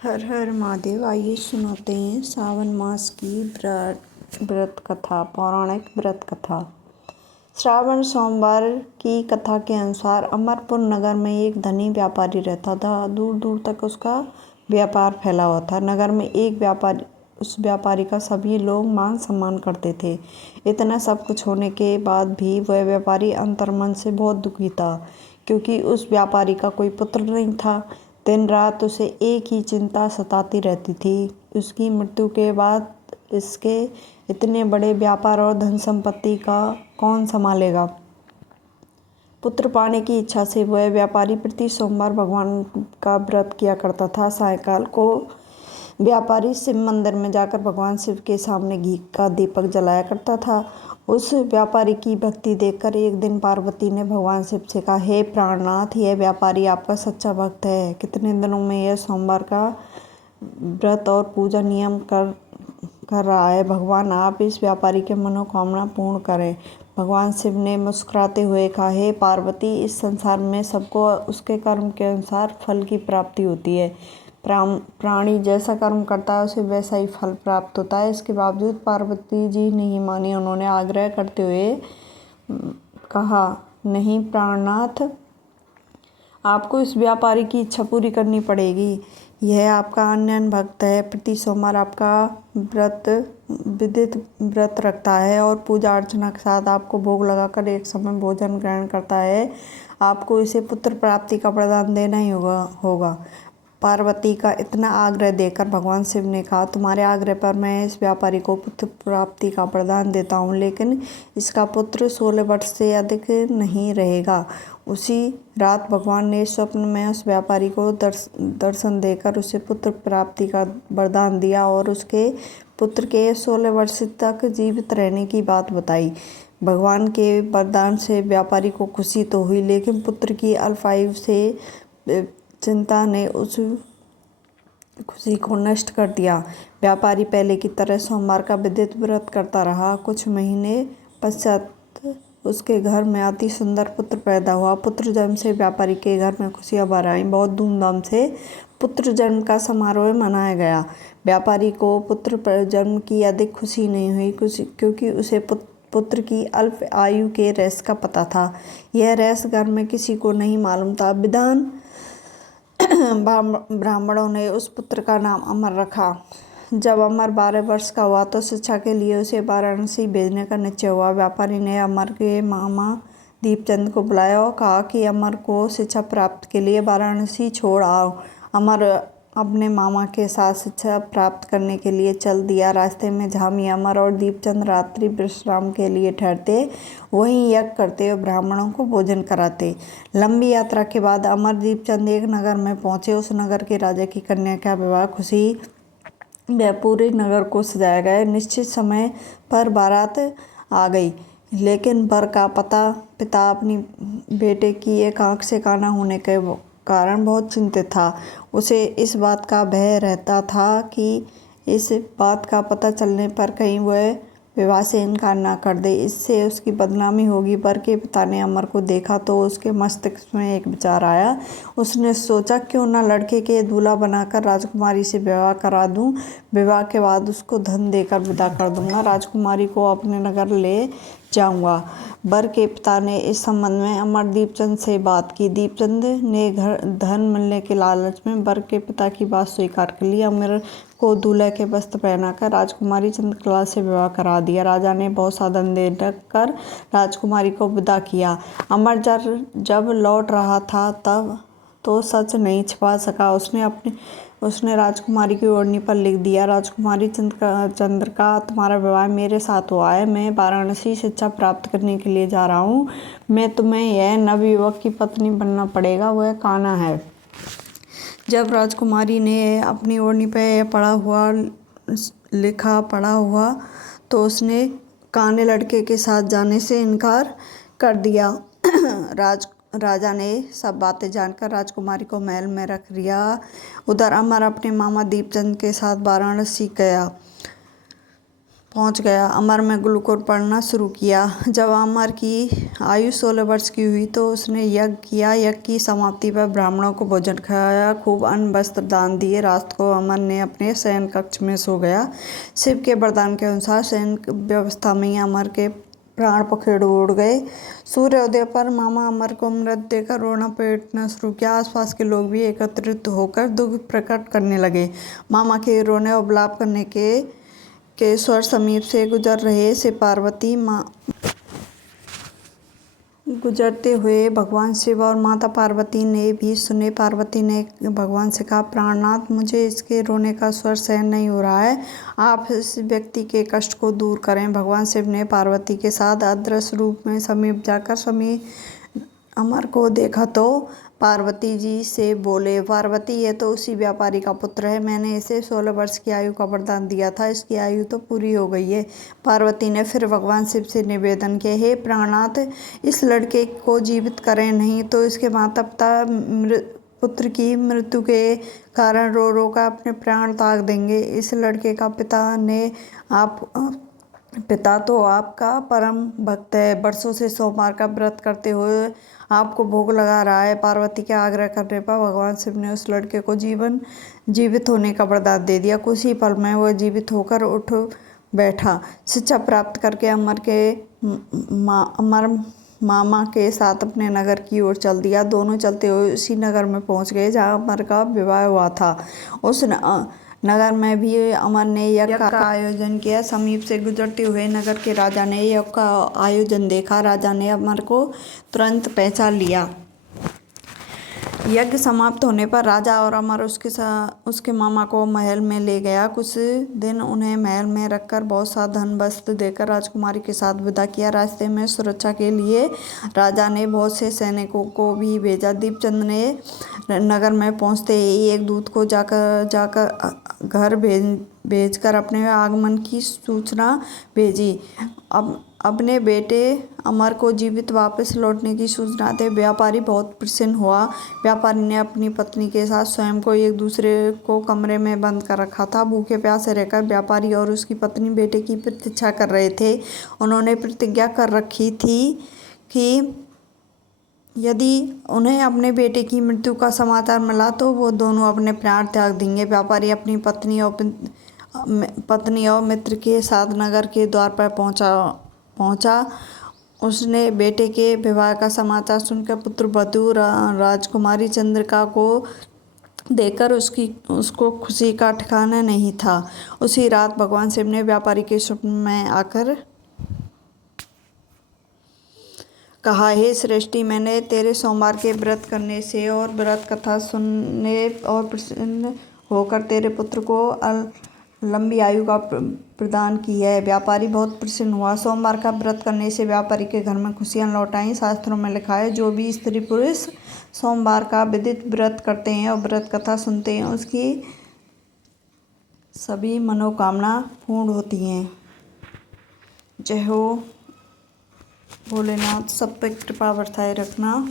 हर हर महादेव। आइए सुनाते हैं सावन मास की व्रत कथा। पौराणिक व्रत कथा। श्रावण सोमवार की कथा के अनुसार अमरपुर नगर में एक धनी व्यापारी रहता था। दूर दूर तक उसका व्यापार फैला हुआ था। नगर में उस व्यापारी का सभी लोग मान सम्मान करते थे। इतना सब कुछ होने के बाद भी वह व्यापारी अंतर्मन से बहुत दुखी था, क्योंकि उस व्यापारी का कोई पुत्र नहीं था। दिन रात उसे एक ही चिंता सताती रहती थी, उसकी मृत्यु के बाद इसके इतने बड़े व्यापार और धन संपत्ति का कौन संभालेगा। पुत्र पाने की इच्छा से वह व्यापारी प्रति सोमवार भगवान का व्रत किया करता था। सायंकाल को व्यापारी शिव मंदिर में जाकर भगवान शिव के सामने घी का दीपक जलाया करता था। उस व्यापारी की भक्ति देखकर एक दिन पार्वती ने भगवान शिव से कहा, हे प्राणनाथ, यह व्यापारी आपका सच्चा भक्त है। कितने दिनों में यह सोमवार का व्रत और पूजा नियम कर रहा है। भगवान, आप इस व्यापारी के मनोकामना पूर्ण करें। भगवान शिव ने मुस्कुराते हुए कहा, हे पार्वती, इस संसार में सबको उसके कर्म के अनुसार फल की प्राप्ति होती है। प्राणी जैसा कर्म करता है उसे वैसा ही फल प्राप्त होता है। इसके बावजूद पार्वती जी नहीं मानी। उन्होंने आग्रह करते हुए कहा, नहीं प्राणनाथ, आपको इस व्यापारी की इच्छा पूरी करनी पड़ेगी। यह आपका अन्य भक्त है, प्रति सोमवार आपका विदित व्रत रखता है और पूजा अर्चना के साथ आपको भोग लगाकर एक समय भोजन ग्रहण करता है। आपको इसे पुत्र प्राप्ति का वरदान देना ही होगा। पार्वती का इतना आग्रह देखकर भगवान शिव ने कहा, तुम्हारे आग्रह पर मैं इस व्यापारी को पुत्र प्राप्ति का वरदान देता हूँ, लेकिन इसका पुत्र 16 वर्ष से अधिक नहीं रहेगा। उसी रात भगवान ने स्वप्न में उस व्यापारी को दर्शन देकर उसे पुत्र प्राप्ति का वरदान दिया और उसके पुत्र के 16 वर्ष तक जीवित रहने की बात बताई। भगवान के वरदान से व्यापारी को खुशी तो हुई, लेकिन पुत्र की अल्पायु से चिंता ने उस खुशी को नष्ट कर दिया। व्यापारी पहले की तरह सोमवार का विधिवत व्रत करता रहा। कुछ महीने पश्चात उसके घर में अति सुंदर पुत्र पैदा हुआ। पुत्र जन्म से व्यापारी के घर में खुशियां भर आईं। बहुत धूमधाम से पुत्र जन्म का समारोह मनाया गया। व्यापारी को पुत्र जन्म की अधिक खुशी नहीं हुई, क्योंकि उसे पुत्र की अल्प आयु के रहस्य का पता था। यह रहस्य घर में किसी को नहीं मालूम था। विद्वान ब्राह्मणों ने उस पुत्र का नाम अमर रखा। जब अमर 12 वर्ष का हुआ तो शिक्षा के लिए उसे वाराणसी भेजने का निश्चय हुआ। व्यापारी ने अमर के मामा दीपचंद को बुलाया और कहा कि अमर को शिक्षा प्राप्त के लिए वाराणसी छोड़ आओ। अमर अपने मामा के साथ शिक्षा प्राप्त करने के लिए चल दिया। रास्ते में झामी अमर और दीपचंद रात्रि विश्राम के लिए ठहरते, वहीं यज्ञ करते और ब्राह्मणों को भोजन कराते। लंबी यात्रा के बाद अमर दीपचंद एक नगर में पहुंचे। उस नगर के राजा की कन्या का विवाह खुशी में पूरे नगर को सजाया गया। निश्चित समय पर बारात आ गई, लेकिन वर का पिता अपनी बेटे की एक आंख से काना होने के कारण बहुत चिंतित था। उसे इस बात का भय रहता था कि इस बात का पता चलने पर कहीं वह विवाह से इनकार ना कर दे, इससे उसकी बदनामी होगी। वर के पिता ने अमर को देखा तो उसके मस्तिष्क में एक विचार आया। उसने सोचा, क्यों ना लड़के के दूल्हा बनाकर राजकुमारी से विवाह करा दूं। विवाह के बाद उसको धन देकर विदा कर दूंगा। राजकुमारी को अपने नगर ले जाऊंगा। वर के पिता ने इस संबंध में अमर दीपचंद से बात की। दीपचंद ने धन मिलने के लालच में वर के पिता की बात स्वीकार कर ली। अमर को दूल्हे के वस्त्र पहनाकर राजकुमारी चंद्रकला से विवाह करा दिया। राजा ने बहुत साधन देकर राजकुमारी को विदा किया। अमर जब लौट रहा था तब तो सच नहीं छिपा सका। उसने राजकुमारी की ओढ़नी पर लिख दिया, राजकुमारी चंद्रिका, तुम्हारा विवाह मेरे साथ हुआ है। मैं वाराणसी शिक्षा प्राप्त करने के लिए जा रहा हूँ। मैं तुम्हें यह नवयुवक की पत्नी बनना पड़ेगा, वह काना है। जब राजकुमारी ने अपनी ओढ़नी पर पढ़ा हुआ तो उसने काने लड़के के साथ जाने से इनकार कर दिया। राजा ने सब बातें जानकर राजकुमारी को महल में रख लिया। उधर अमर अपने मामा दीपचंद के साथ वाराणसी गया। पहुंच गया। अमर में ग्लूकोज पढ़ना शुरू किया। जब अमर की आयु 16 वर्ष की हुई तो उसने यज्ञ किया। यज्ञ की समाप्ति पर ब्राह्मणों को भोजन खिलाया, खूब अन्न वस्त्र दान दिए। रात को अमर ने अपने शयन कक्ष में सो गया। शिव के वरदान के अनुसार शयन व्यवस्था में ही अमर के प्राण पखेरु उड़ गए। सूर्योदय पर मामा अमर को मृत देकर रोना पीटना शुरू किया। आसपास के लोग भी एकत्रित होकर दुख प्रकट करने लगे। मामा के रोने और विलाप करने के स्वर समीप से गुजर रहे से पार्वती माँ गुजरते हुए भगवान शिव और माता पार्वती ने भी सुने। पार्वती ने भगवान से कहा, प्राणनाथ, मुझे इसके रोने का स्वर सहन नहीं हो रहा है, आप इस व्यक्ति के कष्ट को दूर करें। भगवान शिव ने पार्वती के साथ अदृश्य रूप में समीप जाकर अमर को देखा तो पार्वती जी से बोले, पार्वती, ये तो उसी व्यापारी का पुत्र है। मैंने इसे 16 वर्ष की आयु का वरदान दिया था, इसकी आयु तो पूरी हो गई है। पार्वती ने फिर भगवान शिव से निवेदन किया, हे प्राणनाथ, इस लड़के को जीवित करें, नहीं तो इसके माता पिता पुत्र की मृत्यु के कारण रो रो कर अपने प्राण त्याग देंगे। इस लड़के का पिता तो आपका परम भक्त है, वर्षों से सोमवार का व्रत करते हुए आपको भोग लगा रहा है। पार्वती के आग्रह करने पर भगवान शिव ने उस लड़के को जीवित होने का वरदान दे दिया। कुछ ही पल में वह जीवित होकर उठ बैठा। शिक्षा प्राप्त करके अमर मामा के साथ अपने नगर की ओर चल दिया। दोनों चलते हुए उसी नगर में पहुंच गए जहां अमर का विवाह हुआ था। उस नगर में भी अमर ने यज्ञ का आयोजन किया। समीप से गुजरते हुए नगर के राजा ने यज्ञ का आयोजन देखा। राजा ने अमर को तुरंत पहचान लिया। यज्ञ समाप्त होने पर राजा और अमर उसके मामा को महल में ले गया। कुछ दिन उन्हें महल में रखकर बहुत सा धन वस्त्र देकर राजकुमारी के साथ विदा किया। रास्ते में सुरक्षा के लिए राजा ने बहुत से सैनिकों को भी भेजा। दीपचंद ने नगर में पहुंचते ही एक दूत को जाकर घर भेजकर अपने आगमन की सूचना भेजी। अपने बेटे अमर को जीवित वापस लौटने की सूचना दे व्यापारी बहुत प्रसन्न हुआ। व्यापारी ने अपनी पत्नी के साथ स्वयं को एक दूसरे को कमरे में बंद कर रखा था। भूखे प्यासे रहकर व्यापारी और उसकी पत्नी बेटे की प्रतीक्षा कर रहे थे। उन्होंने प्रतिज्ञा कर रखी थी कि यदि उन्हें अपने बेटे की मृत्यु का समाचार मिला तो वो दोनों अपने प्राण त्याग देंगे। व्यापारी अपनी पत्नी और मित्र के साथ नगर के द्वार पर पहुंचा। उसने बेटे के विवाह का समाचार सुनकर पुत्र वधू राजकुमारी चंद्रिका को देखकर उसको खुशी का ठिकाना नहीं था। उसी रात भगवान शिव ने व्यापारी के स्वप्न में आकर कहा, हे श्रेष्ठी, मैंने तेरे सोमवार के व्रत करने से और व्रत कथा सुनने और प्रसन्न होकर तेरे पुत्र को लंबी आयु का प्रदान की है। व्यापारी बहुत प्रसन्न हुआ। सोमवार का व्रत करने से व्यापारी के घर में खुशियां लौट आईं। शास्त्रों में लिखा है, जो भी स्त्री पुरुष सोमवार का विधित व्रत करते हैं और व्रत कथा सुनते हैं उसकी सभी मनोकामना पूर्ण होती हैं। जय हो भोलेनाथ, सब पे कृपा बरसाए रखना।